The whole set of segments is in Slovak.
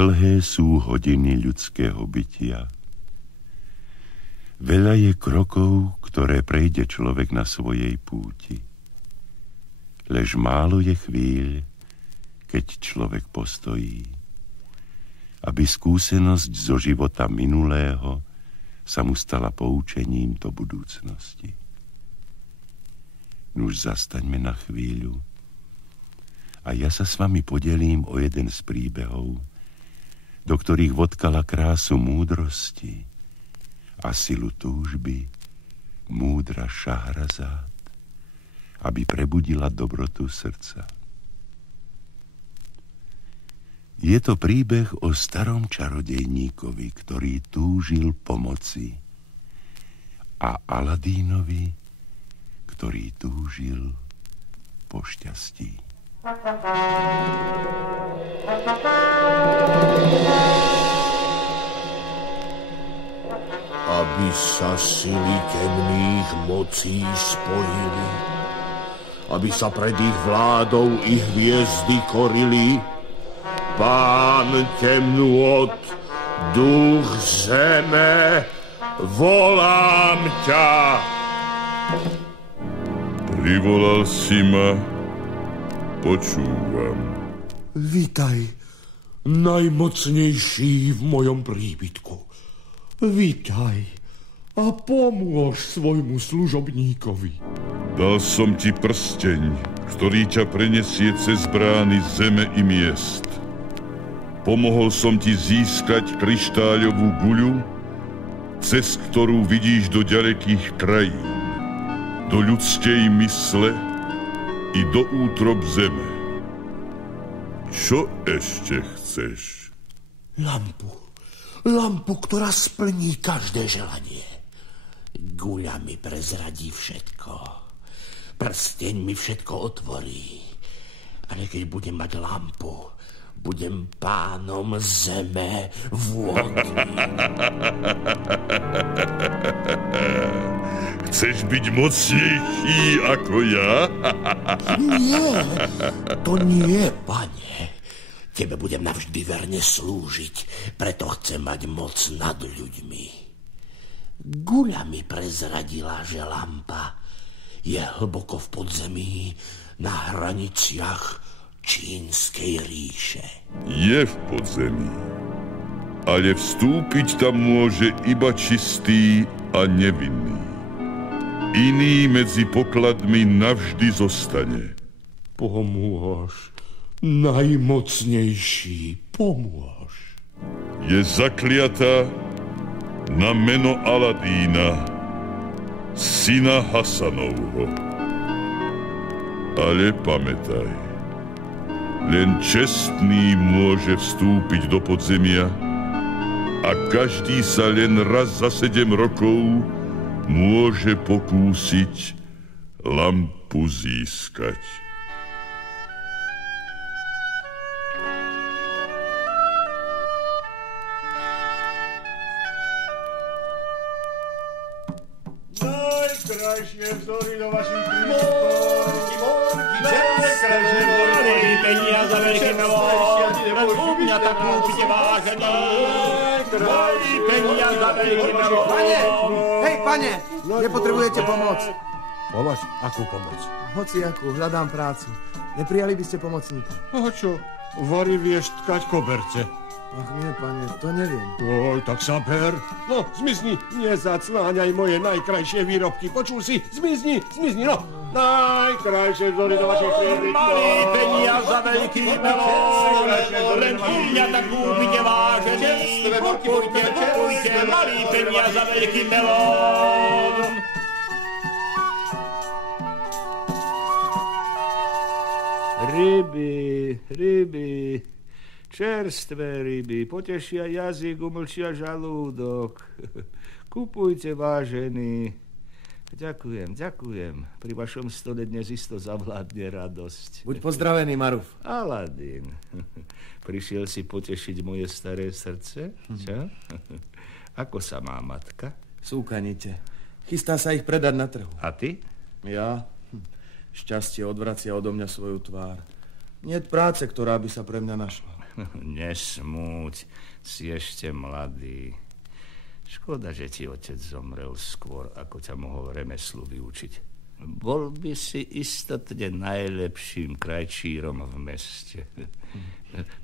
Dlhé sú hodiny ľudského bytia. Veľa je krokov, ktoré prejde človek na svojej púti. Lež málo je chvíľ, keď človek postojí, aby skúsenosť zo života minulého sa mu stala poučením do budúcnosti. Nuž zastaňme na chvíľu a ja sa s vami podelím o jeden z príbehov, do ktorých vodkala krásu múdrosti a silu túžby múdra Šahrazát, aby prebudila dobrotu srdca. Je to príbeh o starom čarodejníkovi, ktorý túžil pomoci, a Aladínovi, ktorý túžil po šťastí. Aby sa sily temných mocí spojili, aby sa pred ich vládou ich hviezdy korili, Pán temnôt, duch zeme, volám ťa. Privolal si ma, počúvam. Vítaj, najmocnejší v mojom príbytku. Vítaj a pomôž svojmu služobníkovi. Dal som ti prsteň, ktorý ťa prenesie cez brány zeme i miest. Pomohol som ti získať kryštáľovú guľu, cez ktorú vidíš do ďalekých krajín, do ľudskej mysle i do útrob zeme. Čo ešte chceš? Lampu, ktorá splní každé želanie. Guľa mi prezradí všetko. Prsteň mi všetko otvorí. Ale keď budem mať lampu, budem pánom zeme, vôdy. Chceš byť mocnejší ako ja? Nie, to nie, pane. Tebe budem navždy verne slúžiť, preto chcem mať moc nad ľuďmi. Guľa mi prezradila, že lampa je hlboko v podzemí na hraniciach Čínskej ríše. Je v podzemí, ale vstúpiť tam môže iba čistý a nevinný. Iný medzi pokladmi navždy zostane. Pomôž, najmocnejší, pomôž. Je zakliatá na meno Aladína, syna Hasanovho. Ale pamätaj, len čestný môže vstúpiť do podzemia a každý sa len raz za 7 rokov môže pokúsiť lampu získať. Najkrajšie vzory do vašich prístupov. Najkrajšie vzory peniaze veľké melón. U mňa tak kúpite vážený. Najkrajšie peniaze veľké melón. Pane, nepotrebujete pomoc. Pomoc? Akú pomoc? Hociakú, hľadám prácu. Neprijali by ste pomocníka? A čo? Vary vieš tkať koberce. Ach nie, pane, to neviem. Oj, tak sa ber. No, zmizni, nezacnáňaj moje najkrajšie výrobky. Počul si? Zmizni, no. Najkrajšie vzory do vašich príbytkov. Malý peniaze, veľký melón. Len u mňa tak kúpite vážený. Kupujte, malý peniaze, veľký melón. Ryby, čerstvé ryby, potešia jazyk, umlčia žalúdok. Kupujte, vážení. Ďakujem. Pri vašom stole dnes isto zavládne radosť. Buď pozdravený, Maruf. Aladín, prišiel si potešiť moje staré srdce? Čo? Ako sa má matka? Súkanite. Chystá sa ich predať na trhu. A ty? Ja? Šťastie odvracia odo mňa svoju tvár. Niet práce, ktorá by sa pre mňa našla. Nesmúť, si ešte mladý. Škoda, že ti otec zomrel skôr, ako ťa mohol remeslu vyučiť. Bol by si istotne najlepším krajčírom v meste.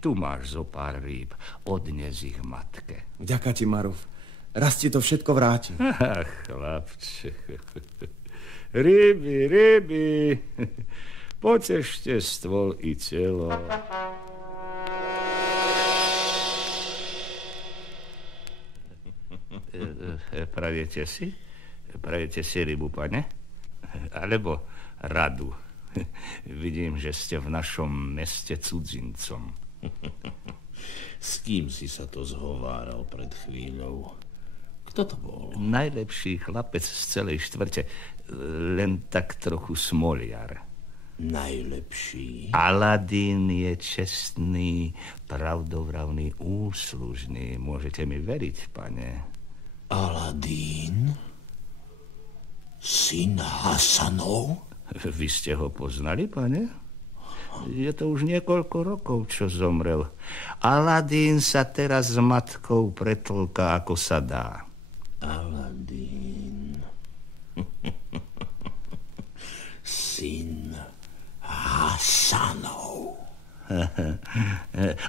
Tu máš zo pár rýb, odnes ich matke. Vďaka ti, Maruf. Raz ti to všetko vráti. Ach, chlapče. Ryby. Potešte stôl i telo. Prajete si rybu, pane? Alebo radu. Vidím, že ste v našom meste cudzincom. S kým si sa to zhováral pred chvíľou? Kto to bol? Najlepší chlapec z celej štvrte, len tak trochu smoliar. Najlepší? Aladín je čestný, pravdovravný, úslužný. Môžete mi veriť, pane. Aladín? Syn Hasanov? Vy ste ho poznali, pane? Je to už niekoľko rokov, čo zomrel. Aladín sa teraz s matkou pretlká, ako sa dá. Aladín. Syn Hasanov.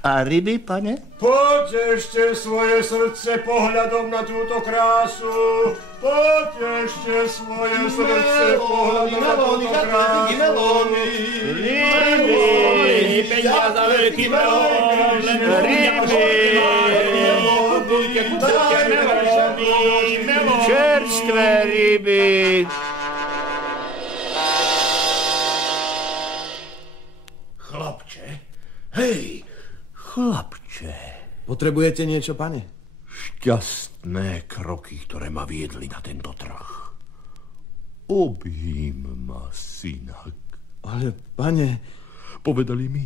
A ryby, pane? Potešte svoje srdce pohľadom na túto krásu. Potešte svoje srdce pohľadom na túto krásu. Ryby, peniaza, veľký melón, čerstvé ryby. Hej, chlapče. Potrebujete niečo, pane? Šťastné kroky, ktoré ma viedli na tento trh. Objím ma, synak. Ale, pane... Povedali mi,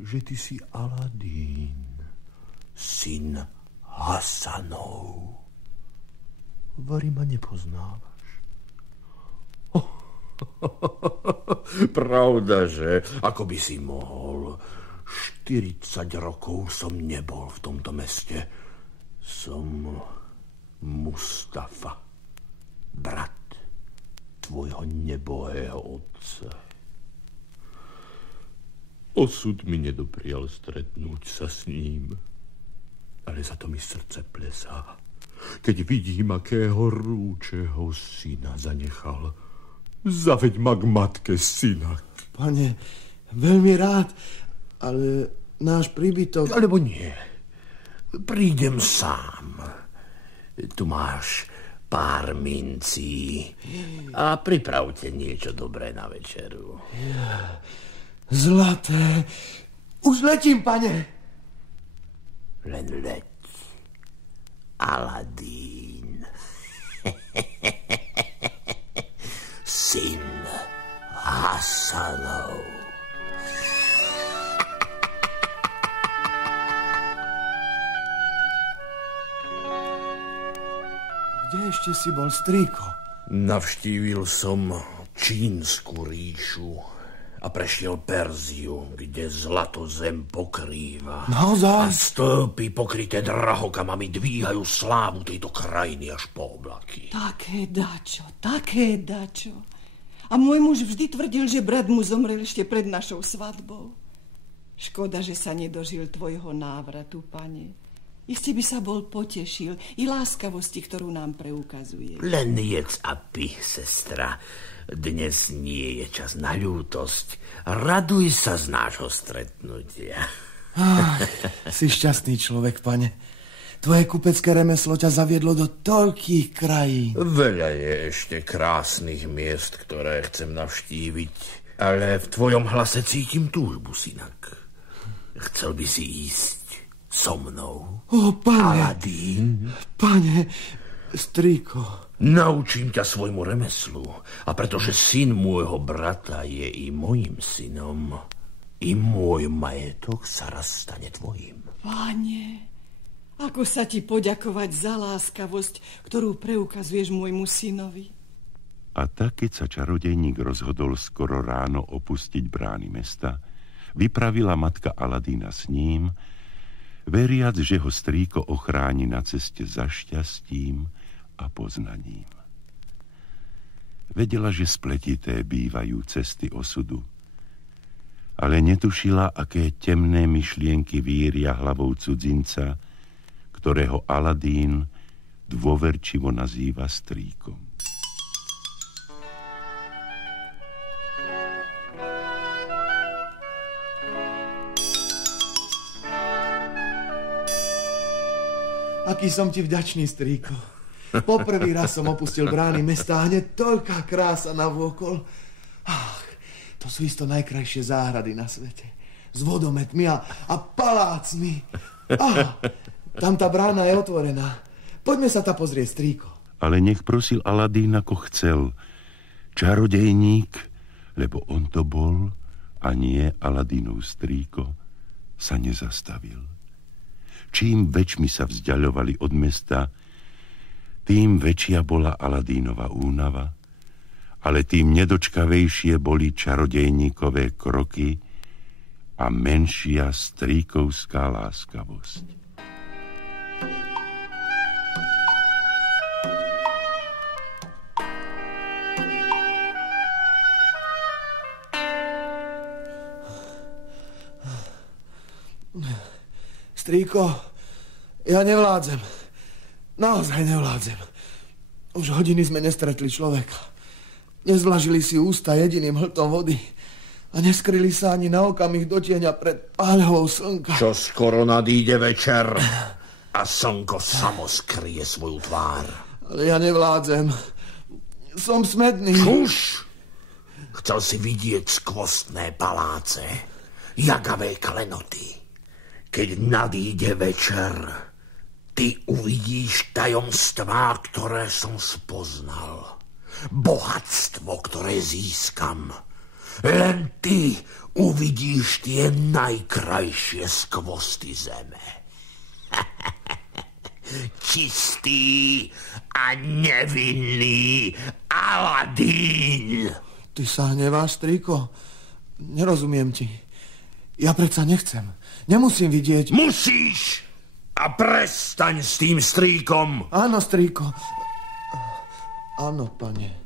že ty si Aladín, syn Hasanov. Vari ma nepoznávaš? Pravda, že? Ako by si mohol... 40 rokov som nebol v tomto meste. Som Mustafa, brat tvojho nebohého otca. Osud mi nedoprial stretnúť sa s ním, ale za to mi srdce plesá, keď vidím, akého rúčeho syna zanechal. Zaveď ma k matke, synak. Pane, veľmi rád, ale náš príbytok... Alebo nie. Prídem sám. Tu máš pár mincí a pripravte niečo dobré na večeru. Zlaté. Už letím, pane. Len leď. Aladín. Syn Hasanov. Kde ešte si bol, strýko? Navštívil som Čínsku ríšu a prešiel Perziu, kde zlato zem pokrýva. Naozaj? A stĺpy pokryté drahokamami dvíhajú slávu tejto krajiny až po oblaky. Také dačo. A môj muž vždy tvrdil, že brat mu zomrel ešte pred našou svadbou. Škoda, že sa nedožil tvojho návratu, pane. Iste by sa bol potešil i láskavosti, ktorú nám preukazuje. Len jedz a pí, sestra. Dnes nie je čas na ľútosť. Raduj sa z nášho stretnutia. Si šťastný človek, pane. Tvoje kupecké remeslo ťa zaviedlo do toľkých krajín. Veľa je ešte krásnych miest, ktoré chcem navštíviť, ale v tvojom hlase cítim túžbu, synak. Chcel by si ísť so mnou? Ó, pane. Aladín. Pane, strýko. Naučím ťa svojmu remeslu. A pretože syn môjho brata je i mojim synom, i môj majetok sa raz stane tvojim. Pane, ako sa ti poďakovať za láskavosť, ktorú preukazuješ môjmu synovi? A tak, keď sa čarodejník rozhodol skoro ráno opustiť brány mesta vypravila matka Aladína s ním, veriac, že ho strýko ochráni na ceste za šťastím a poznaním. Vedela, že spletité bývajú cesty osudu, ale netušila, aké temné myšlienky víria hlavou cudzinca, ktorého Aladín dôverčivo nazýva strýkom. Aký som ti vďačný, strýko. Poprvý raz som opustil brány mesta a hneď toľká krása navôkol. Ach, to sú isto najkrajšie záhrady na svete. S vodometmi a palácmi. Tam tá brána je otvorená. Poďme sa ta pozrieť, strýko. Ale nech prosil Aladín, ako chcel. Čarodejník, lebo on to bol a nie Aladínov strýko, sa nezastavil. Čím väčšmi sa vzdialovali od mesta, tým väčšia bola Aladínova únava, ale tým nedočkavejšie boli čarodejníkové kroky a menšia strýkovská láskavosť. Strýko, ja nevládzem. Naozaj nevládzem. Už hodiny sme nestretli človeka. Nezvlažili si ústa jediným hltom vody a neskryli sa ani na okamih do tieňa pred páľovou slnka. Čo skoro nadíde večer a slnko samo skryje svoju tvár. Ale ja nevládzem. Som smedný. Už! Chcel si vidieť skvostné paláce, jagavé klenoty. Keď nadíde večer, ty uvidíš tajomstvá, ktoré som spoznal. Bohatstvo, ktoré získam. Len ty uvidíš tie najkrajšie skvosty zeme. Čistý a nevinný Aladín. Ty sa hneváš, strýko? Nerozumiem ti. Ja predsa nechcem. Nemusím vidieť. Musíš! A prestaň s tým strýkom. Áno, strýko. Áno, pane.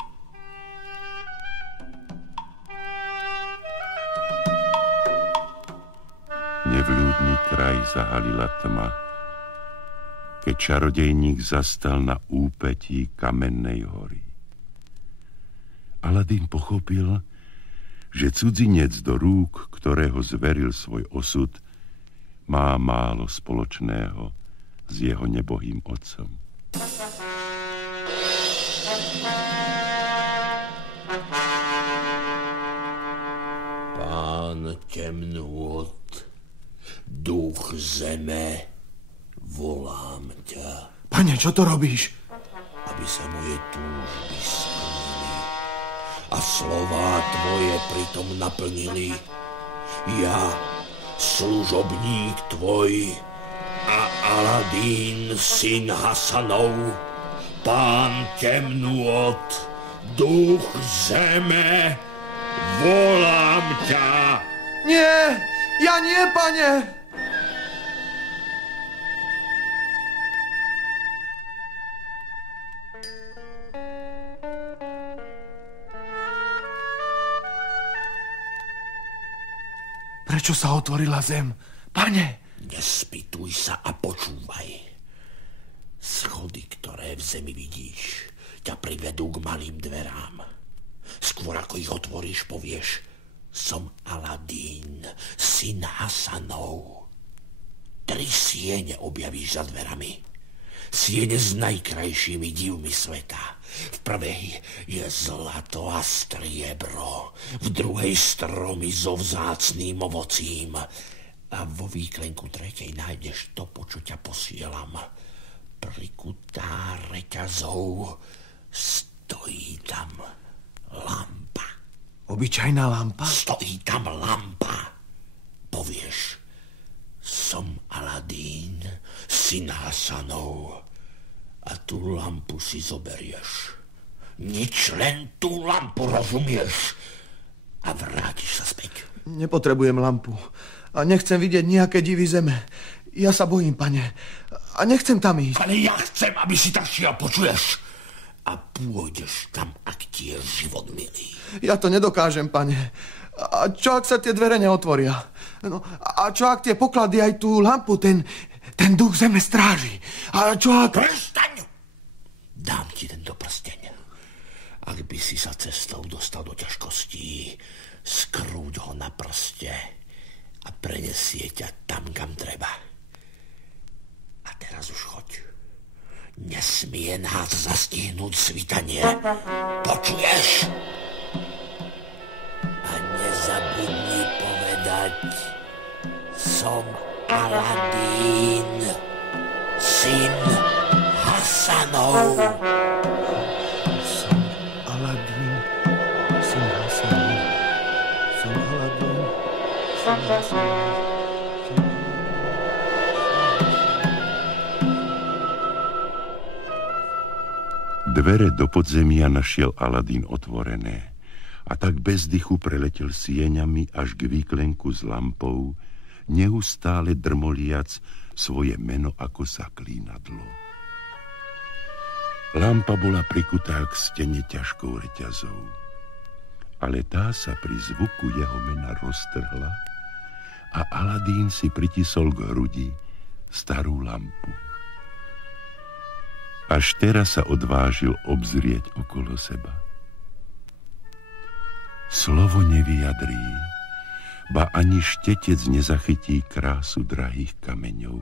Nevľúdny kraj zahalila tma, keď čarodejník zastal na úpetí kamennej hory. Aladín pochopil, že cudzinec, do rúk ktorého zveril svoj osud, má málo spoločného s jeho nebohým otcom. Pán temnôt, duch zeme, volám ťa. Pane, čo to robíš? Aby sa moje túžby splnili a slová tvoje pritom naplnili. Ja, služobník tvoj a Aladín, syn Hasanov, pán temnôt, duch zeme, volám ťa. Nie, ja nie, pane. Prečo sa otvorila zem? Pane! Nespýtuj sa a počúvaj. Schody, ktoré v zemi vidíš, ťa privedú k malým dverám. Skôr ako ich otvoríš, povieš: som Aladín, syn Hasanov. 3 siene objavíš za dverami. Siene s najkrajšími divmi sveta. V prvej je zlato a striebro, v druhej stromy so vzácným ovocím a vo výklenku 3. nájdeš to, po čo ťa posielam. Prikutá reťazou, stojí tam lampa. Obyčajná lampa? Stojí tam lampa. Povieš: som Aladín, syn Hasanov. A tú lampu si zoberieš. Nič, len tú lampu, rozumieš? A vrátiš sa späť. Nepotrebujem lampu. A nechcem vidieť nejaké divy zeme. Ja sa bojím, pane. A nechcem tam ísť. Ale ja chcem, aby si tam šiel, počuješ? A pôjdeš tam, ak ti je život milý. Ja to nedokážem, pane. A čo, ak sa tie dvere neotvoria? No, a čo, ak tie poklady aj tú lampu, ten duch zeme stráži? A čo, ak... Prestaň! Dám ti tento prsteň. Ak by si sa cestou dostal do ťažkostí, skrúť ho na prste a prenesie ťa tam, kam treba. A teraz už choď. Nesmie nás zastihnúť svitanie. Počuješ? A nezabudni povedať: som Aladín, syn Hasanov. Som Aladín, syn Hasanov. Som Aladín, syn Hasanov. Dvere do podzemia našiel Aladín otvorené a tak bez dychu preletel sieňami až k výklenku s lampou, neustále drmoliac svoje meno ako zaklínadlo. Lampa bola prikutá k stene ťažkou reťazou, ale tá sa pri zvuku jeho mena roztrhla a Aladín si pritisol k hrudi starú lampu. Až teraz sa odvážil obzrieť okolo seba. Slovo nevyjadrí, ba ani štetec nezachytí krásu drahých kameňov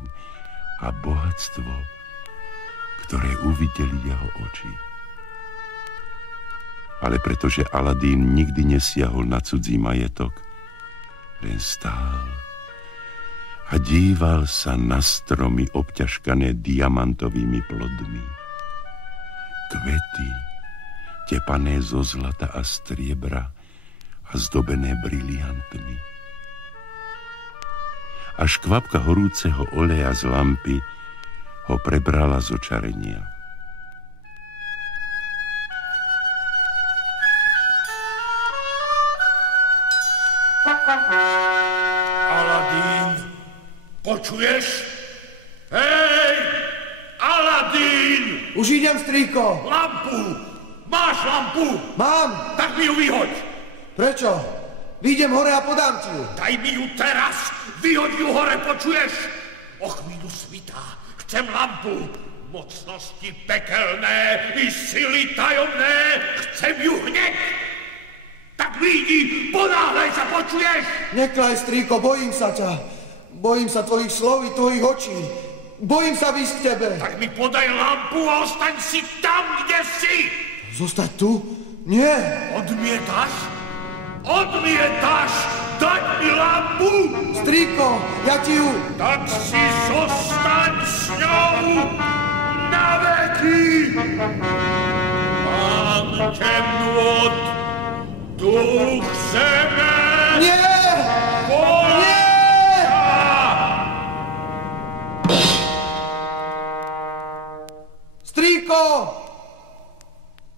a bohatstvo, ktoré uvideli jeho oči. Ale pretože Aladín nikdy nesiahol na cudzí majetok, len stál a díval sa na stromy obťažkané diamantovými plodmi. Kvety, tepané zo zlata a striebra a zdobené briliantmi. Až kvapka horúceho oleja z lampy ho prebrala z očarenia. Počuješ? Hej! Aladín! Už idem, strýko! Lampu! Máš lampu? Mám! Tak mi ju vyhoď! Prečo? Vyjdem hore a podám ti ju. Daj mi ju teraz! Vyhoď ju hore, počuješ? O chvíľu svitá. Chcem lampu. Mocnosti pekelné i sily tajomné. Chcem ju hneď! Tak vyjdi! Ponáhľaj sa, počuješ? Neklaj, strýko, bojím sa ťa. Bojím sa tvojich slov i tvojich očí. Bojím sa výsť k tebe. Tak mi podaj lampu a ostaň si tam, kde si. Zostať tu? Nie. Odmietaš? Odmietaš dať mi lampu? Strýko, ja ti ju... Tak si zostaň s ňou na veky. Pán temnôt, duch zeme. Nie! Nie! Strýko!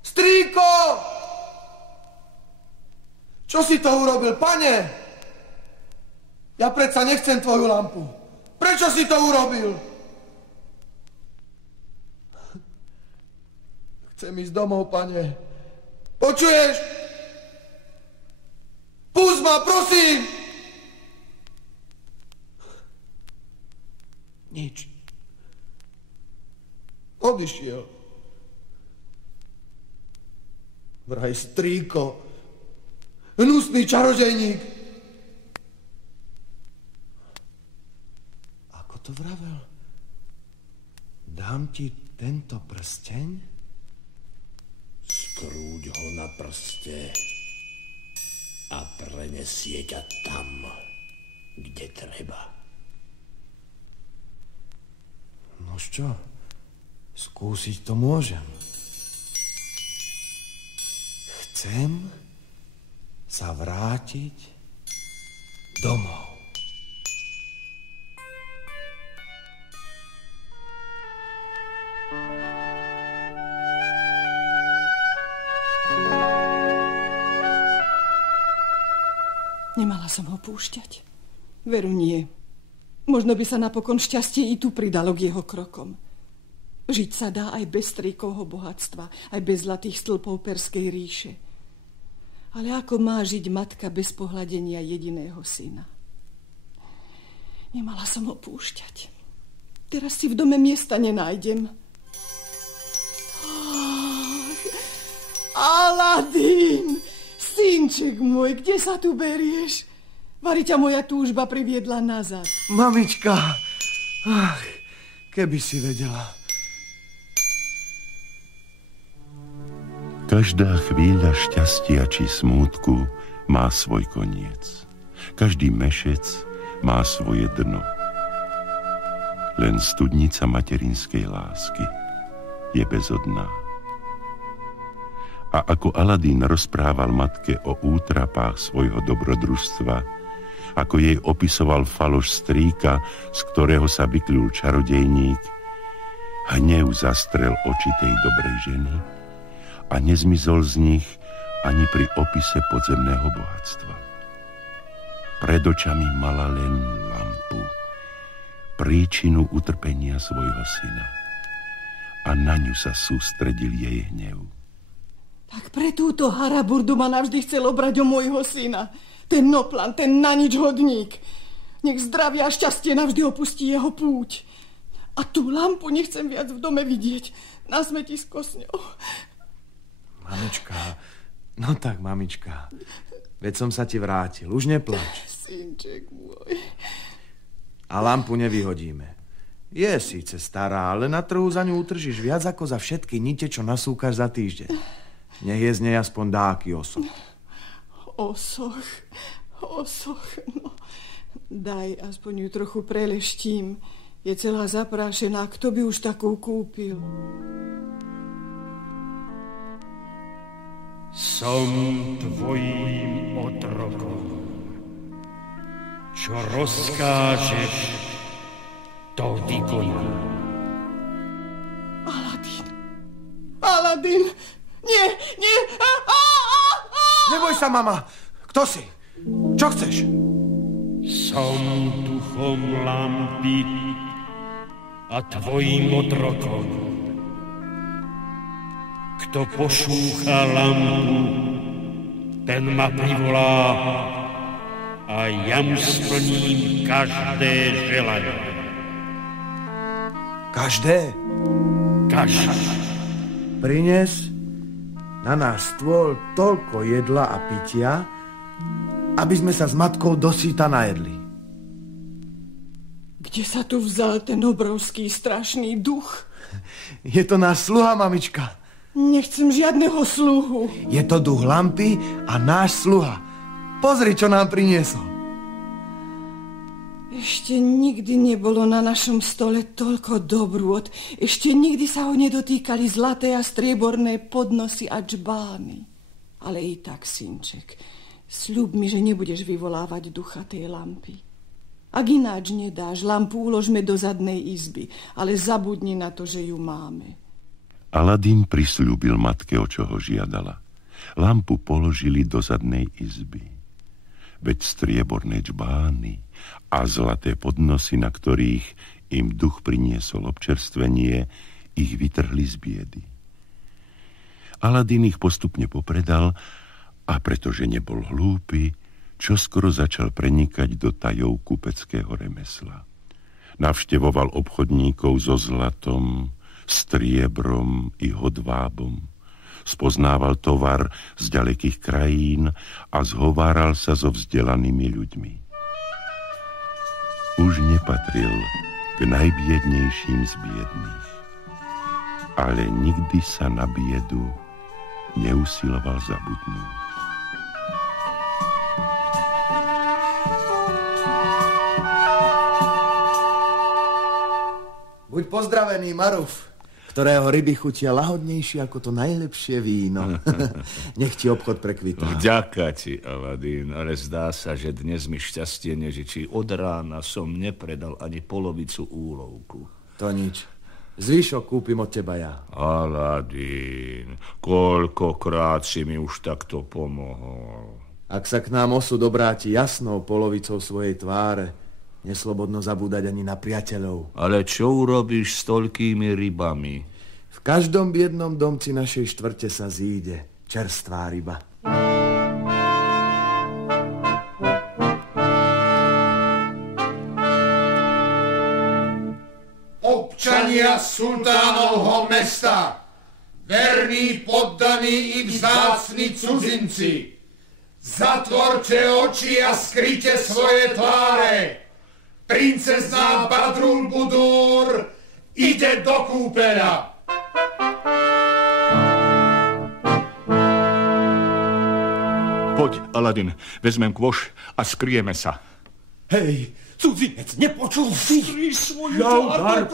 Strýko! Čo si to urobil, pane? Ja predsa nechcem tvoju lampu. Prečo si to urobil? Chcem ísť domov, pane. Počuješ? Pust ma, prosím! Nič. Odišiel. Vraj strýko. Hnusný čarožejník. Ako to vravel? Dám ti tento prsteň? Skrúď ho na prste a prenesie ťa tam, kde treba. Nož čo? Skúsiť to môžem. Chcem sa vrátiť domov. Nemala som ho púšťať. Veru nie. Možno by sa napokon šťastie i tu pridalo k jeho krokom. Žiť sa dá aj bez strýkovho bohatstva, aj bez zlatých stĺpov Perskej ríše. Ale ako má žiť matka bez pohľadenia jediného syna? Nemala som ho púšťať. Teraz si v dome miesta nenájdem. Aladín! Synček môj, kde sa tu berieš? Vari ťa moja túžba priviedla nazad. Mamička! Ach, keby si vedela. Každá chvíľa šťastia či smútku má svoj koniec. Každý mešec má svoje dno. Len studnica materinskej lásky je bezodná. A ako Aladín rozprával matke o útrapách svojho dobrodružstva, ako jej opisoval faloš strýka, z ktorého sa vykľul čarodejník, hnev zastrel oči tej dobrej ženy a nezmizol z nich ani pri opise podzemného bohatstva. Pred očami mala len lampu, príčinu utrpenia svojho syna, a na ňu sa sústredil jej hnev. Tak pre túto haraburdu ma navždy chcel obrať o môjho syna. Ten noplan, ten nanič hodník. Nech zdravie a šťastie navždy opustí jeho púť. A tú lampu nechcem viac v dome vidieť. Na smetisko s ňou. Mamička, no tak mamička. Veď som sa ti vrátil, už neplač. Synček môj. A lampu nevyhodíme. Je síce stará, ale na trhu za ňu utržíš viac ako za všetky nite, čo nasúkaš za týždeň. Nech je z nej aspoň dáky osoch. Osoch, no. Daj, aspoň ju trochu preleštím. Je celá zaprášená, kto by už takú kúpil? Som tvojím otrokom. Čo rozkážeš, to vykonám. Aladín! Nie! Neboj sa, mama! Kto si? Čo chceš? Som duchom lampy a tvojím otrokom. Kto pošúcha lampu, ten ma privolá a ja mu splním každé želanie. Každé? Každé. Prines na náš stôl toľko jedla a pitia, aby sme sa s matkou dosýta najedli. Kde sa tu vzal ten obrovský strašný duch? Je to náš sluha, mamička. Nechcem žiadneho sluhu. Je to duch lampy a náš sluha. Pozri, čo nám priniesol. Ešte nikdy nebolo na našom stole toľko dobrôt. Ešte nikdy sa ho nedotýkali zlaté a strieborné podnosy a džbány. Ale i tak, synček, sľub mi, že nebudeš vyvolávať ducha tej lampy. Ak ináč nedáš, lampu uložme do zadnej izby, ale zabudni na to, že ju máme. Aladín prisľúbil matke, o čo ho žiadala. Lampu položili do zadnej izby. Veď strieborné džbány a zlaté podnosy, na ktorých im duch priniesol občerstvenie, ich vytrhli z biedy. Aladín ich postupne popredal a pretože nebol hlúpy, čoskoro začal prenikať do tajov kupeckého remesla. Navštevoval obchodníkov so zlatom, striebrom i hodvábom. Spoznával tovar z ďalekých krajín a zhováral sa so vzdelanými ľuďmi. Už nepatril k najbiednejším z biedných, ale nikdy sa na biedu neusiloval zabudnúť. Buď pozdravený, Maruf, ktorého ryby chutia lahodnejšie ako to najlepšie víno. Nech ti obchod prekvitá. Vďaka ti, Aladín, ale zdá sa, že dnes mi šťastie nežičí. Od rána som nepredal ani polovicu úlovku. To nič. Zvyšok kúpim od teba ja. Aladín, koľkokrát si mi už takto pomohol. Ak sa k nám osud obráti jasnou polovicou svojej tváre, neslobodno zabúdať ani na priateľov. Ale čo urobíš s toľkými rybami? V každom biednom domci našej štvrte sa zíde čerstvá ryba. Občania sultánovho mesta, verní, poddaní i vzácni cudzinci, zatvorte oči a skryte svoje tváre. Princezná Badrul Budur ide do kúpeľa. Poď, Aladin, vezmem kôš a skryjeme sa. Hej, cudzinec, nepočul si? Jaudar,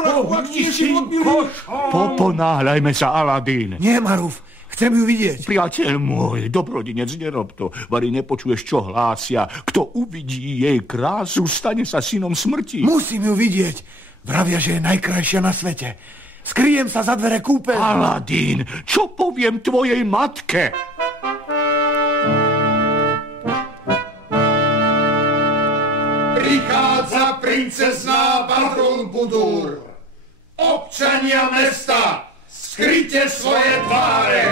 poponáhľajme sa, Aladin. Nie, Maruf, chcem ju vidieť. Priateľ môj, dobrodinec, nerob to. Vari nepočuješ, čo hlásia. Kto uvidí jej krásu, stane sa synom smrti. Musím ju vidieť. Vravia, že je najkrajšia na svete. Skryjem sa za dvere kúpeľa. Aladin, čo poviem tvojej matke? Prichádza princezná Badrul Budur. Občania mesta, skryte svoje tváre.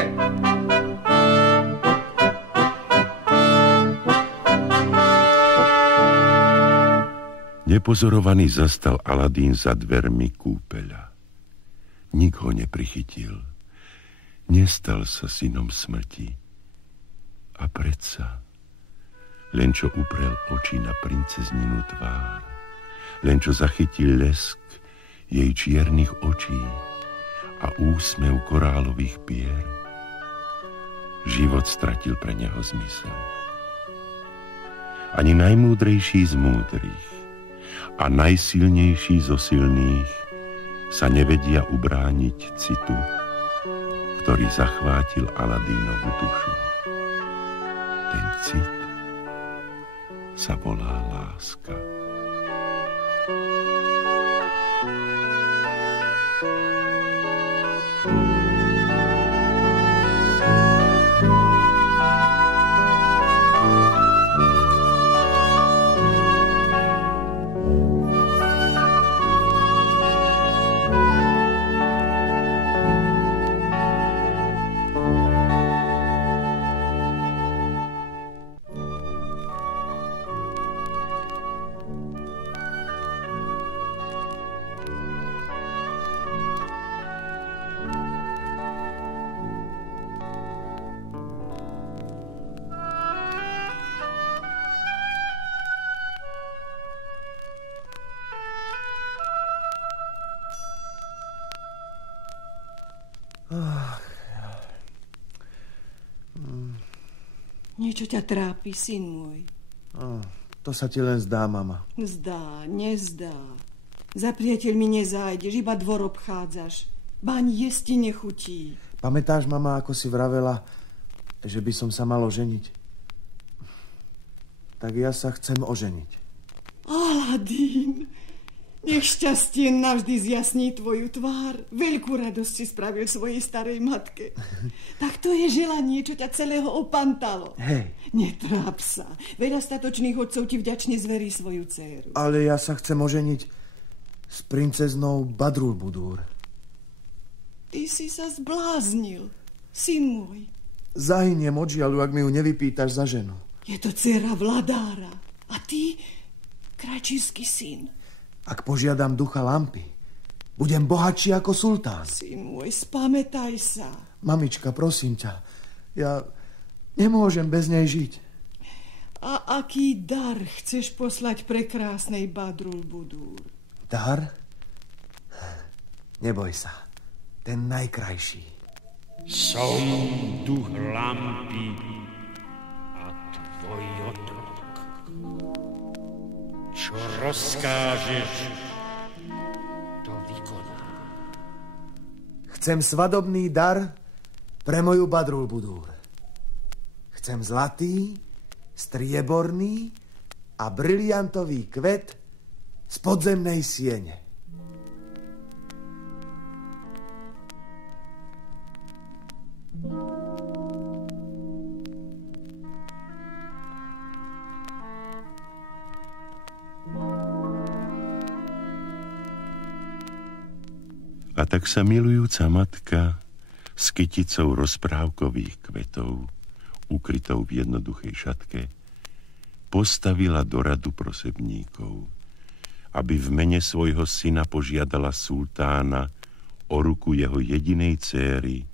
Nepozorovaný zastal Aladín za dvermi kúpeľa. Nik ho neprichytil. Nestal sa synom smrti. A predsa len čo uprel oči na princezninu tvár, len čo zachytil lesk jej čiernych očí a úsmev korálových pier, život stratil pre neho zmysel. Ani najmúdrejší z múdrych a najsilnejší zo silných sa nevedia ubrániť citu, ktorý zachvátil Aladínovu dušu. Ten cit sa volá láska. Niečo ťa trápi, syn môj. To sa ti len zdá, mama. Zdá, nezdá. Za priateľmi nezájdeš, iba dvor obchádzaš. Baň jesť ti nechutí. Pamätáš, mama, ako si vravela, že by som sa mal oženiť? Tak ja sa chcem oženiť. Aladín, nech šťastie navždy zjasní tvoju tvár. Veľkú radosť si spravil svojej starej matke. Tak to je želanie, čo ťa celého opantalo. Hej. Netráp sa. Veľa statočných otcov ti vďačne zverí svoju dcéru. Ale ja sa chcem oženiť s princeznou Badrul Budur. Ty si sa zbláznil, syn môj. Zahyniem od žiaľu, ak mi ju nevypýtaš za ženu. Je to dcéra vladára. A ty, krajčírsky syn. Ak požiadam ducha lampy, budem bohatší ako sultán. Syn môj, spamätaj sa. Mamička, prosím ťa, ja nemôžem bez nej žiť. A aký dar chceš poslať prekrásnej Badrul Budur? Dar? Neboj sa, ten najkrajší. Som duch lampy a tvoj otrok. Čo rozkážeš, to vykonám. Chcem svadobný dar pre moju Badrul Budur. Chcem zlatý, strieborný a briliantový kvet z podzemnej siene. A tak sa milujúca matka s kyticou rozprávkových kvetov, ukrytou v jednoduchej šatke, postavila do radu prosebníkov, aby v mene svojho syna požiadala sultána o ruku jeho jedinej céry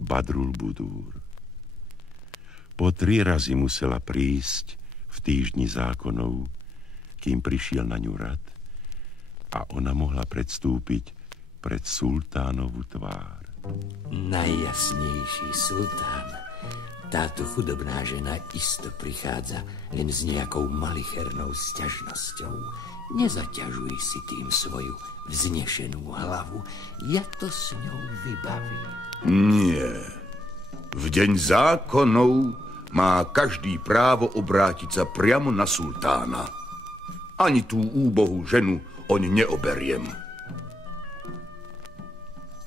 Badrul Budúr. Po 3 razy musela prísť v týždni zákonov, kým prišiel na ňu rad a ona mohla predstúpiť pred sultánovu tvár. Najjasnejší sultán, táto chudobná žena isto prichádza len s nejakou malichernou sťažnosťou. Nezaťažuj si tým svoju vznešenú hlavu, ja to s ňou vybavím. Nie. V deň zákonov má každý právo obrátiť sa priamo na sultána. Ani tú úbohú ženu oň neoberiem.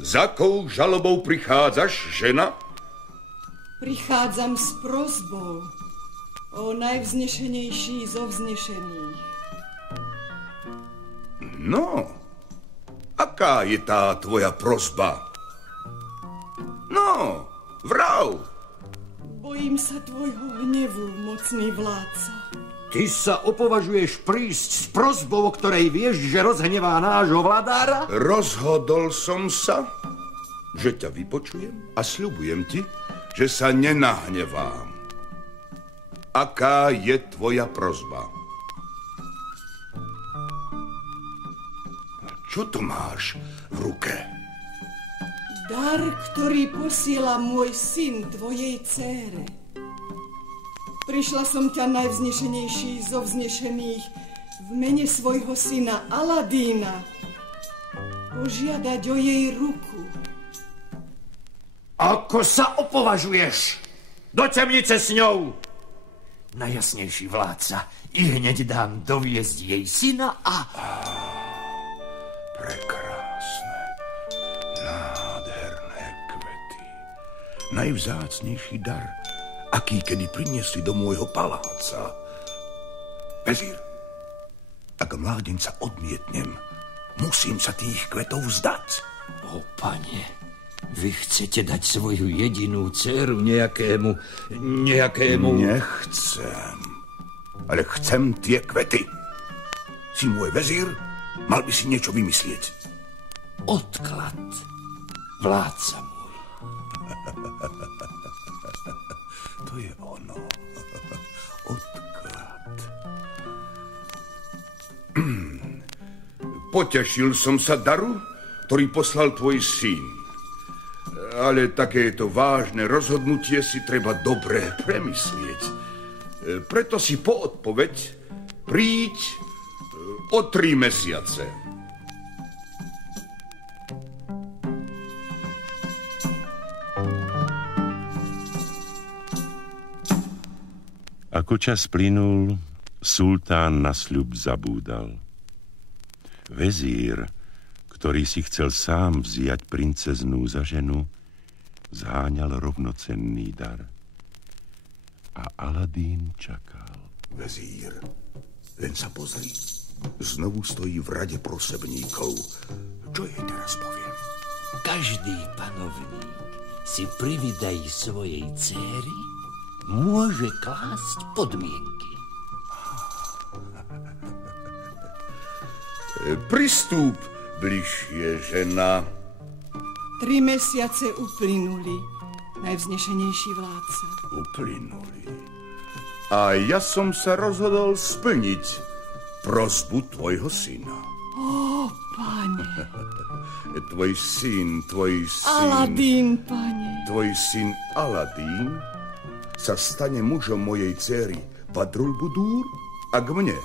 Za akou žalobou prichádzaš, žena? Prichádzam s prosbou o najvznešenejší zo vznešených. No, aká je tá tvoja prosba? No, vrav. Bojím sa tvojho hnevu, mocný vládca. Ty sa opovažuješ prísť s prosbou, o ktorej vieš, že rozhnevá nášho vladára? Rozhodol som sa, že ťa vypočujem a sľubujem ti, že sa nenahnevám. Aká je tvoja prosba? Čo to máš v ruke? Dar, ktorý posiela môj syn tvojej dcére. Prišla som ťa najvznešenejší zo vznešených v mene svojho syna Aladína požiadať o jej ruku. Ako sa opovažuješ? Do temnice s ňou! Najjasnejší vládca, i hneď dám doviesť jej syna a... Prekrásne, nádherné kvety. Najvzácnejší dar, aký kedy priniesli do môjho paláca. Vezír, ak mládenca odmietnem, musím sa tých kvetov vzdať. O, pane, vy chcete dať svoju jedinú dceru nejakému... Nechcem, ale chcem tie kvety. Si môj vezír, mal by si niečo vymyslieť. Odklad, vládca môj. To je ono. Odklad. Potešil som sa daru, ktorý poslal tvoj syn. Ale takéto vážne rozhodnutie si treba dobre premyslieť. Preto si po odpoveď príď o 3 mesiace. Ako čas plynul, sultán na sľub zabúdal. Vezír, ktorý si chcel sám vziať princeznú za ženu, zháňal rovnocenný dar. A Aladín čakal. Vezír, len sa pozri. Znovu stojí v rade prosebníkov. Čo jej teraz poviem? Každý panovník si pri vydaní svojej dcéry môže klásť podmienky. Pristúp bližšie, žena. 3 mesiace uplynuli, najvznešenejší vládca. Uplynuli. A ja som sa rozhodol splniť prosbu tvojho syna. Ó, pane. Tvoj syn... Aladín, pane. Tvoj syn Aladín sa stane mužom mojej dcery Badrul Budúr a k mne,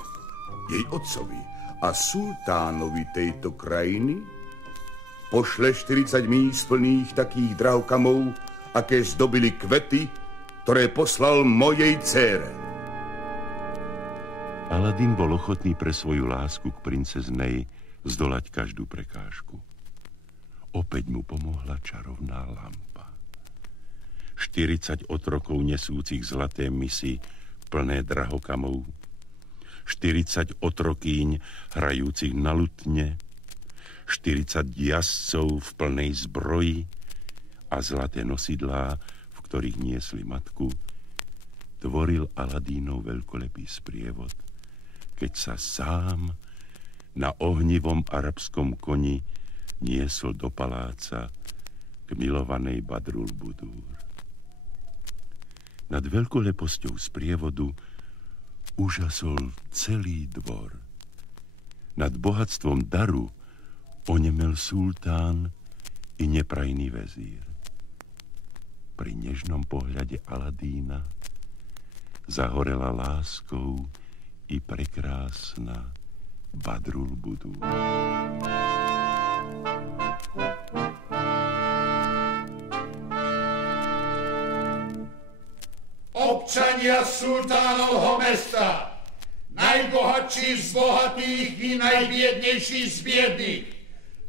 jej otcovi a sultánovi tejto krajiny pošle 40 míst plných takých drahokαμov, aké zdobili kvety, ktoré poslal mojej dcére. Aladín bol ochotný pre svoju lásku k princeznej zdolať každú prekážku. Opäť mu pomohla čarovná lampa. 40 otrokov nesúcich zlaté misy plné drahokamov, 40 otrokýň hrajúcich na lutne, 40 jazdcov v plnej zbroji a zlaté nosidlá, v ktorých niesli matku, tvoril Aladínov veľkolepý sprievod, keď sa sám na ohnivom arabskom koni niesol do paláca k milovanej Badrul Budúr. Nad veľkoleposťou sprievodu úžasol celý dvor. Nad bohatstvom daru onemel sultán i neprajný vezír. Pri nežnom pohľade Aladína zahorela láskou i prekrásna Badrul Budúr. Občania sultánovho mesta, najbohatší z bohatých i najbiednejší z biedných,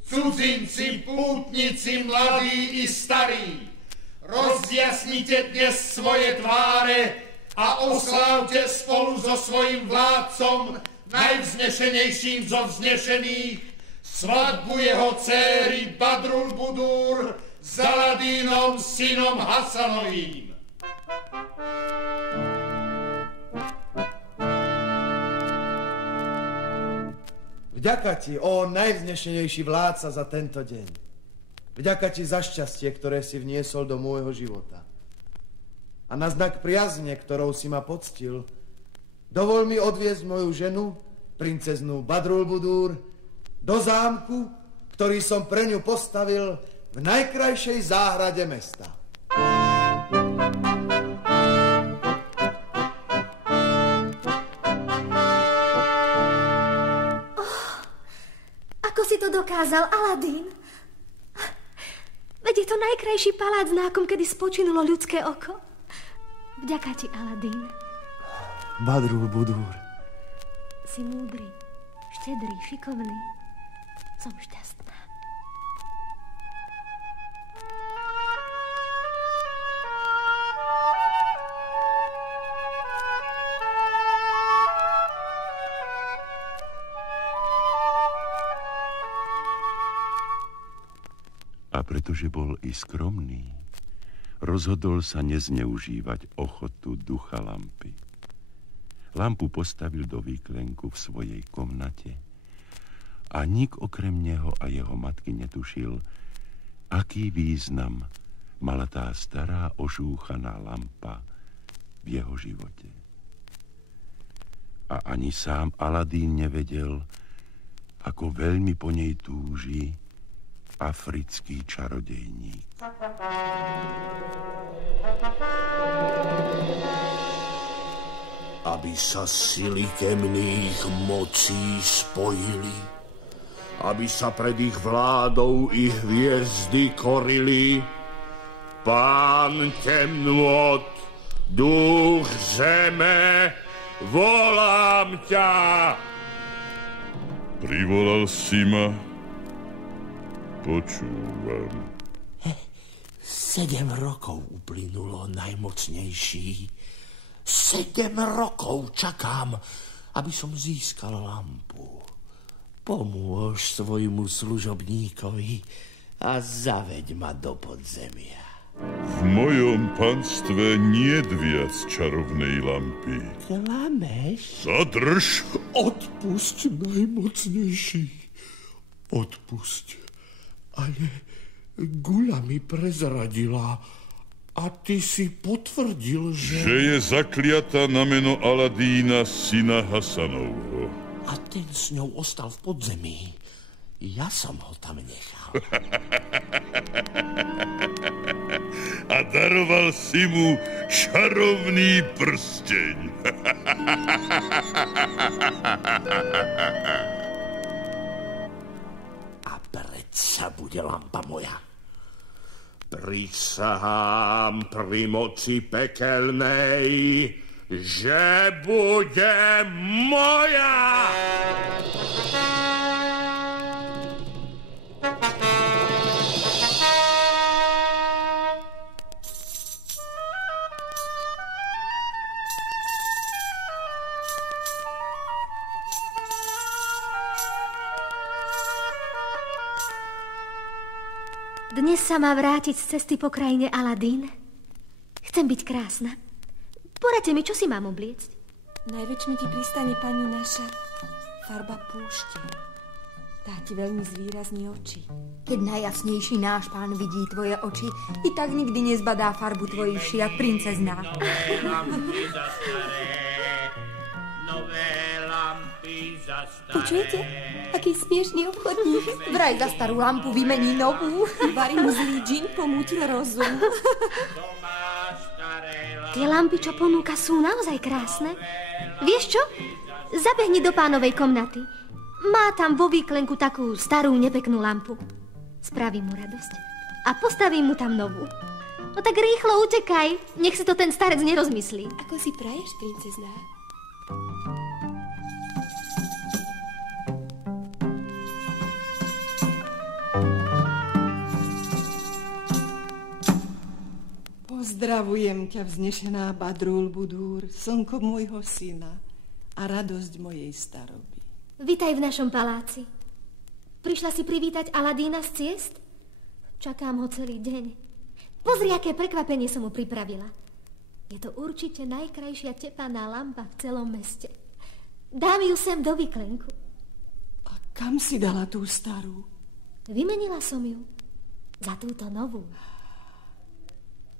cudzinci, pútnici, mladí i starí, rozjasnite dnes svoje tváre a oslávte spolu so svojím vládcom, najvznešenejším zo vznešených, svadbu jeho céry Badrul Budúr s Aladínom, synom Hasanovým. Vďaka ti, ó najvznešenejší vládca, za tento deň. Vďaka ti za šťastie, ktoré si vniesol do môjho života. A na znak priazne, ktorou si ma poctil, dovol mi odviesť moju ženu, princeznú Badrul Budúr, do zámku, ktorý som pre ňu postavil v najkrajšej záhrade mesta. Ako si to dokázal, Aladín? Veď je to najkrajší palác, na akom kedy spočinulo ľudské oko. Vďaka ti, Aladín. Badrul Budúr. Si múdry, štedrý, šikovný. Som šťastná. A pretože bol i skromný, rozhodol sa nezneužívať ochotu ducha lampy. Lampu postavil do výklenku v svojej komnate a nik okrem neho a jeho matky netušil, aký význam mala tá stará ožúchaná lampa v jeho živote. A ani sám Aladín nevedel, ako veľmi po nej túži africký čarodejník. Aby sa sily temných mocí spojili, aby sa pred ich vládou ich hviezdy korili, Pán temnôt, duch zeme, volám ťa. Privolal si ma. Počúvam. 7 rokov uplynulo, najmocnejší. 7 rokov čakám, aby som získal lampu. Pomôž svojmu služobníkovi a zaveď ma do podzemia. V mojom panstve niet viac čarovnej lampy. Klameš? Zadrž! Odpusť, najmocnejší. Odpusť. Ale Gula mi prezradila a ty si potvrdil, že... Že je zakliatá na meno Aladína, syna Hasanovho. A ten s ňou ostal v podzemí. Ja som ho tam nechal. A daroval si mu čarovný prsteň. A predsa bude lampa moja. Prisahám pri moci pekelnej, že bude moja. Dnes sa má vrátiť z cesty po krajine Aladín. Chcem byť krásna. Poradte mi, čo si mám obliecť. Najväčšmi ti pristane pani naša farba púšte. Tá ti veľmi zvýrazní oči. Keď najjasnejší náš pán vidí tvoje oči, i tak nikdy nezbadá farbu tvojich šiat, princezná. Nové lampy za staré, nové lampy za staré. Počujete? Aký smiešný obchodník. Vraj za starú lampu vymení novú. Varí mu zlý džin pomútil rozum. Tie lampy, čo ponúka, sú naozaj krásne. Vieš čo? Zabehni do pánovej komnaty. Má tam vo výklenku takú starú nepeknú lampu. Spravím mu radosť. A postavím mu tam novú. No tak rýchlo utekaj. Nech si to ten starec nerozmyslí. Ako si praješ, princezná? Pozdravujem ťa, vznešená Badrul Budúr, slnko môjho syna a radosť mojej staroby. Vitaj v našom paláci. Prišla si privítať Aladína z ciest? Čakám ho celý deň. Pozri, aké prekvapenie som mu pripravila. Je to určite najkrajšia tepaná lampa v celom meste. Dám ju sem do výklenku. A kam si dala tú starú? Vymenila som ju za túto novú.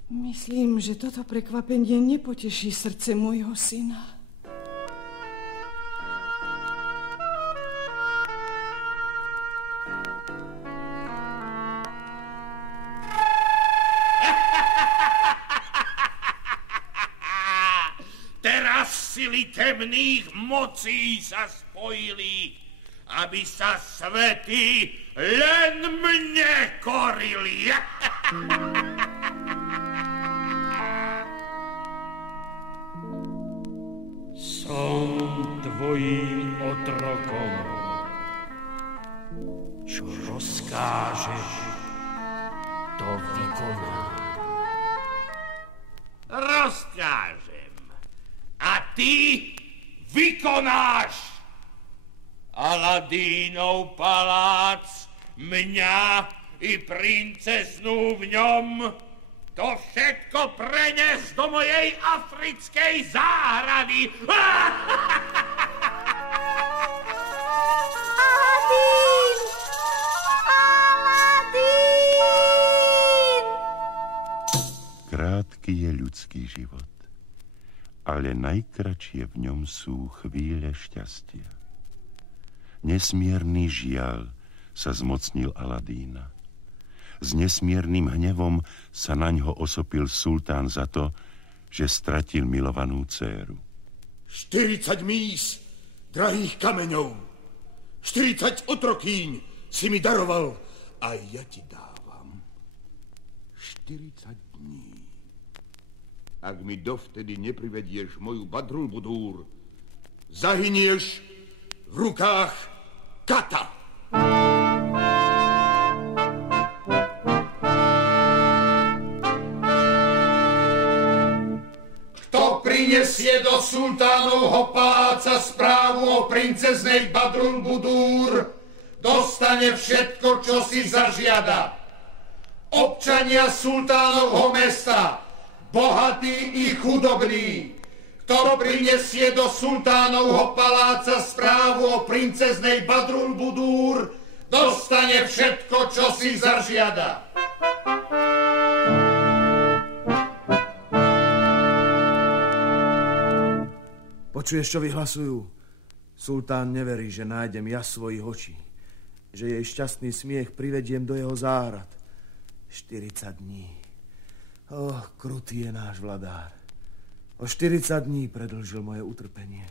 Myslím, že toto prekvapenie nepoteší srdce môjho syna. Teraz sily temných mocí sa spojili, aby sa svety len mne korili. Som tvojím otrokom. Čo rozkážeš, to vykonám. Rozkážem. A ty vykonáš. Aladínov palác, mňa i princeznú v ňom, to všetko prenes do mojej africkej záhrady. Aladín! Aladín! Krátky je ľudský život, ale najkratšie v ňom sú chvíle šťastia. Nesmierny žiaľ sa zmocnil Aladína. S nesmiernym hnevom sa naňho osopil sultán za to, že stratil milovanú dcéru. 40 mís drahých kameňov, 40 otrokýň si mi daroval a ja ti dávam 40 dní. Ak mi dovtedy neprivedieš moju Badrul Budúr, zahynieš v rukách kata. Kto prinesie do sultánovho paláca správu o princeznej Badrul Budúr, dostane všetko, čo si zažiada. Občania sultánovho mesta, bohatí i chudobní, kto prinesie do sultánovho paláca správu o princeznej Badrul Budúr, dostane všetko, čo si zažiada. Počuješ, čo vyhlasujú? Sultán neverí, že nájdem jas svojich očí, že jej šťastný smiech privediem do jeho záhrad. 40 dní. Krutý je náš vladár. O 40 dní predĺžil moje utrpenie.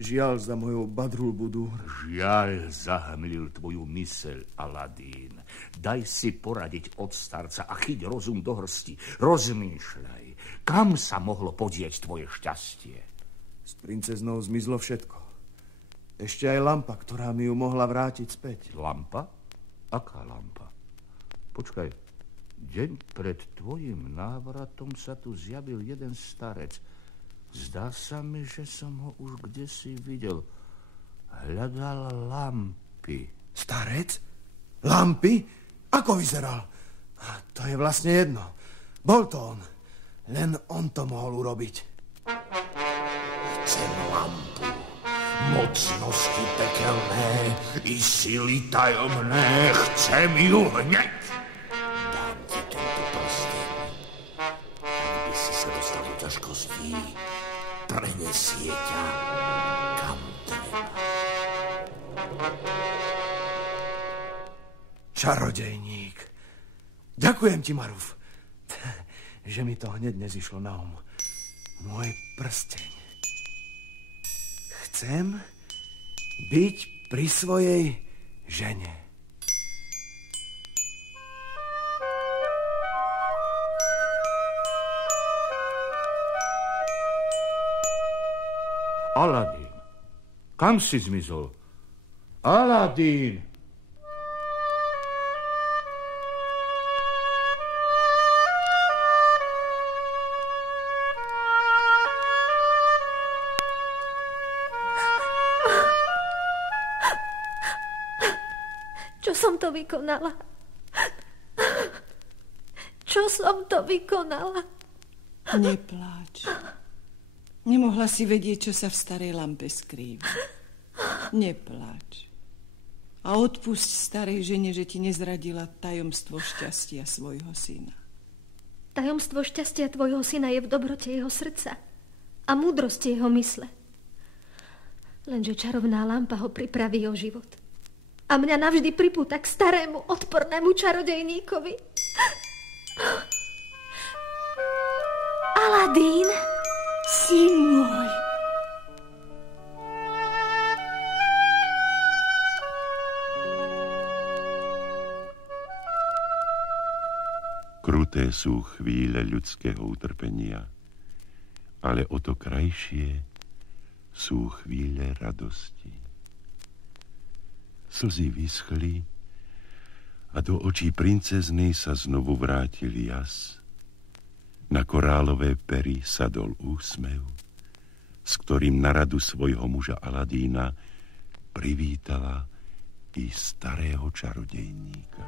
Žiaľ za mojou Badrul Budúr. Žiaľ zahmlil tvoju myseľ, Aladín. Daj si poradiť od starca a chyť rozum do hrsti. Rozmýšľaj, kam sa mohlo podieť tvoje šťastie. S princeznou zmizlo všetko. Ešte aj lampa, ktorá mi ju mohla vrátiť späť. Lampa? Aká lampa? Počkaj. Deň pred tvojim návratom sa tu zjavil jeden starec. Zdá sa mi, že som ho už kdesi videl. Hľadal lampy. Starec? Lampy? Ako vyzeral? To je vlastne jedno. Bol to on. Len on to mohol urobiť. Chcem lampu, mocnosti pekelné i sily tajomné. Chcem ju hneď. Dám ti tento prsteň. Ak by si sa dostal do ťažkostí, prenesie ťa kam treba. Čarodejník. Ďakujem ti, Maruf, že mi to hneď nezišlo na um. Môj prsteň. Chcem byť pri svojej žene. Aladín, kam si zmizol? Aladín! Čo som to vykonala? Čo som to vykonala? Nepláč. Nemohla si vedieť, čo sa v starej lampe skrýva. Nepláč. A odpusť starej žene, že ti nezradila tajomstvo šťastia svojho syna. Tajomstvo šťastia tvojho syna je v dobrote jeho srdca a múdrosti jeho mysle. Lenže čarovná lampa ho pripraví o život. A mňa navždy pripúta k starému, odpornému čarodejníkovi. Aladín, syn môj. Kruté sú chvíle ľudského utrpenia, ale o to krajšie sú chvíle radosti. Slzy vyschli a do očí princeznej sa znovu vrátil jas. Na korálové pery sadol úsmev, s ktorým na radu svojho muža Aladína privítala i starého čarodejníka.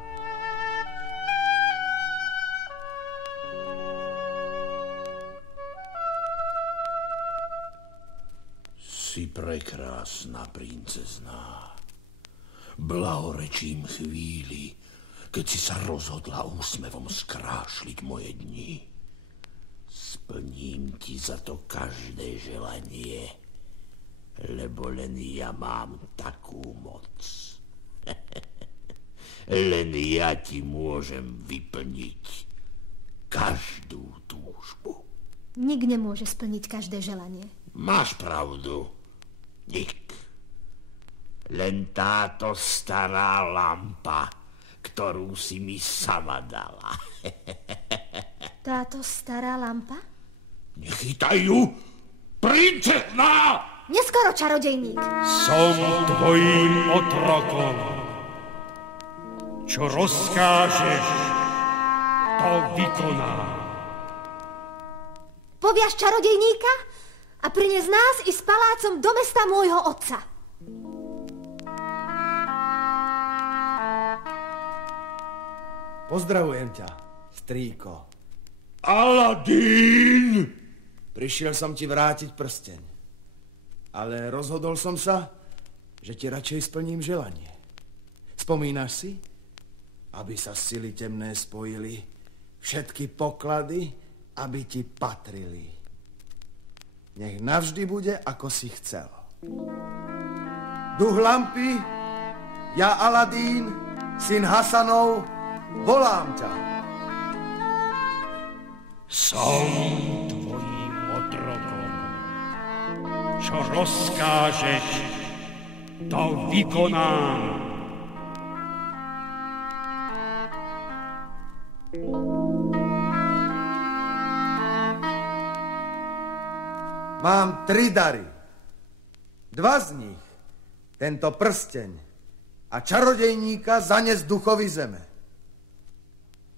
Si prekrásna, princezná. Blahorečím chvíli, keď si sa rozhodla úsmevom skrášliť moje dni. Splním ti za to každé želanie, lebo len ja mám takú moc. Len ja ti môžem vyplniť každú túžbu. Nik nemôže splniť každé želanie. Máš pravdu. Nik. Len táto stará lampa, ktorú si mi sama dala. Táto stará lampa? Nechytaj ju, princezná! Neskoro, čarodejník. Som tvojím otrokom. Čo rozkážeš, to vykonám. Poviaš čarodejníka a prines nás i s palácom do mesta môjho otca. Pozdravujem ťa, strýko. Aladín! Prišiel som ti vrátiť prsteň. Ale rozhodol som sa, že ti radšej splním želanie. Spomínaš si? Aby sa sily temné spojili, všetky poklady, aby ti patrili. Nech navždy bude, ako si chcel. Duch lampy, ja Aladín, syn Hasanov, volám ťa. Som tvojím otrokom. Čo rozkážeš, to vykonám. Mám 3 dary. 2 z nich, tento prsteň a čarodejníka zanes duchovi zeme.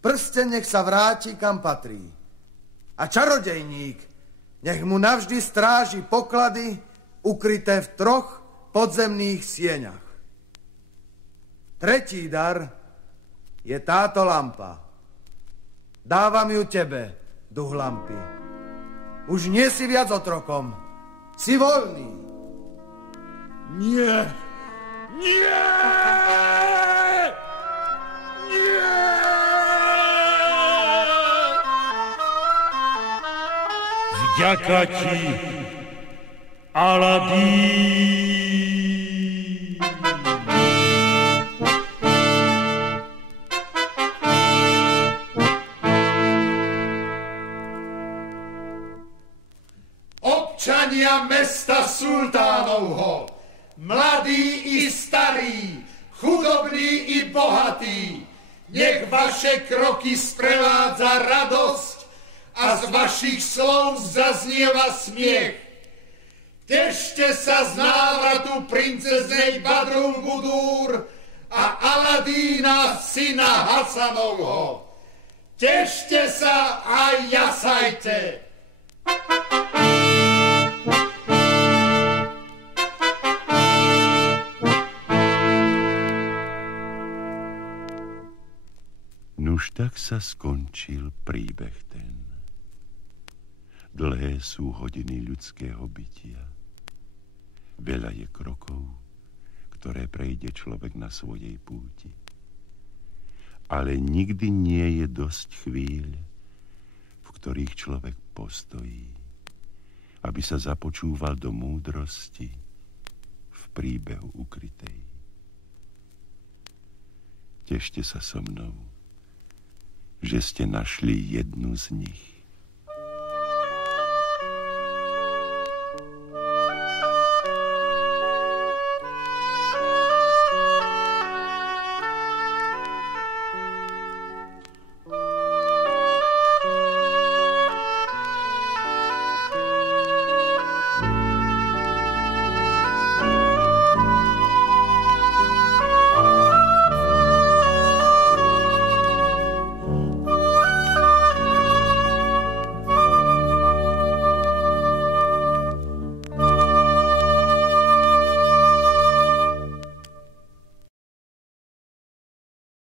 Prsteň nech sa vráti, kam patrí. A čarodejník nech mu navždy stráži poklady ukryté v 3 podzemných sieňach. 3. dar je táto lampa. Dávam ju tebe, duch lampy. Už nie si viac otrokom. Si voľný. Nie! Nie! Nie! Vďaka ti, Aladín. Občania mesta Sultánovho, mladí i starí, chudobní i bohatí, nech vaše kroky sprevádza radosť a z vašich slov zaznieva smiech. Tešte sa z návratu princeznej Badrul Budur a Aladína syna Hasanovho. Tešte sa a jasajte. Nuž tak sa skončil príbeh ten. Dlhé sú hodiny ľudského bytia. Veľa je krokov, ktoré prejde človek na svojej púti. Ale nikdy nie je dosť chvíľ, v ktorých človek postojí, aby sa započúval do múdrosti v príbehu ukrytej. Tešte sa so mnou, že ste našli jednu z nich.